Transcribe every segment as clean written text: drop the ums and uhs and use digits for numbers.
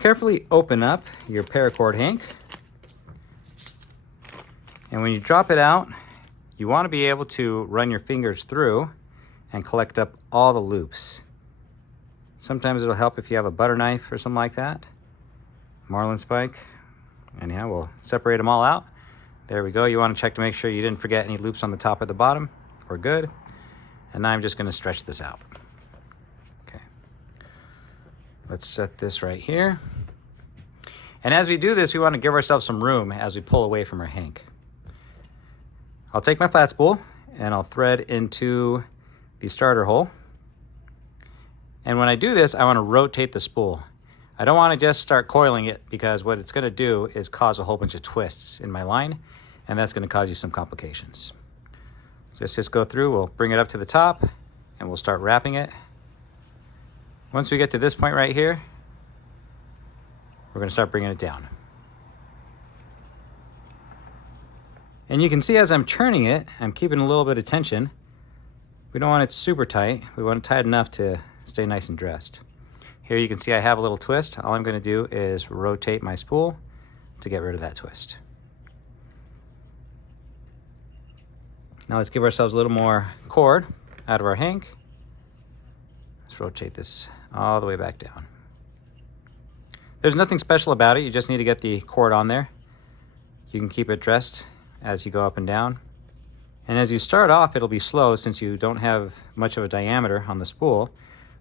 Carefully open up your paracord hank. And when you drop it out, you want to be able to run your fingers through and collect up all the loops. Sometimes it'll help if you have a butter knife or something like that. Marlin spike. Anyhow, we'll separate them all out. There we go. You want to check to make sure you didn't forget any loops on the top or the bottom. We're good. And now I'm just going to stretch this out. Okay. Let's set this right here. And as we do this, we want to give ourselves some room as we pull away from our hank. I'll take my flat spool and I'll thread into the starter hole. And when I do this, I want to rotate the spool. I don't want to just start coiling it, because what it's going to do is cause a whole bunch of twists in my line, and that's going to cause you some complications. So let's just go through, we'll bring it up to the top, and we'll start wrapping it. Once we get to this point right here, we're going to start bringing it down. And you can see as I'm turning it, I'm keeping a little bit of tension. We don't want it super tight. We want it tight enough to stay nice and dressed. Here you can see I have a little twist. All I'm going to do is rotate my spool to get rid of that twist. Now let's give ourselves a little more cord out of our hank. Let's rotate this all the way back down. There's nothing special about it. You just need to get the cord on there. You can keep it dressed as you go up and down. And as you start off, it'll be slow since you don't have much of a diameter on the spool.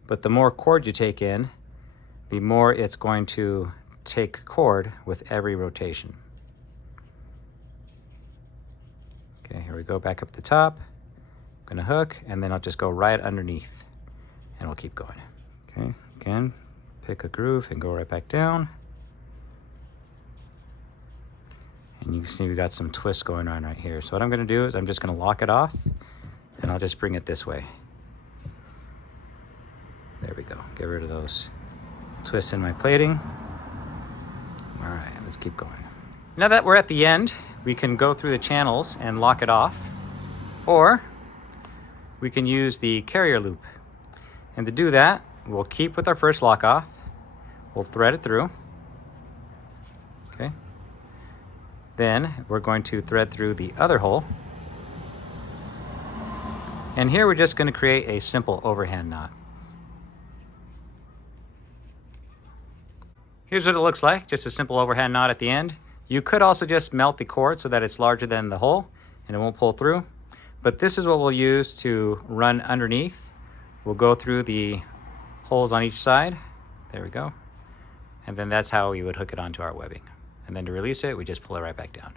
But the more cord you take in, the more it's going to take cord with every rotation. Okay, here we go, back up the top. I'm gonna hook, and then I'll just go right underneath, and we'll keep going. Okay, again, pick a groove and go right back down. And you can see we got some twists going on right here. So what I'm gonna do is I'm just gonna lock it off, and I'll just bring it this way. There we go, get rid of those twists in my plating. All right, let's keep going. Now that we're at the end, we can go through the channels and lock it off, or we can use the carrier loop. And to do that, we'll keep with our first lock off. We'll thread it through. Okay. Then we're going to thread through the other hole. And here we're just going to create a simple overhand knot. Here's what it looks like, just a simple overhand knot at the end. You could also just melt the cord so that it's larger than the hole and it won't pull through. But this is what we'll use to run underneath. We'll go through the holes on each side. There we go. And then that's how we would hook it onto our webbing. And then to release it, we just pull it right back down.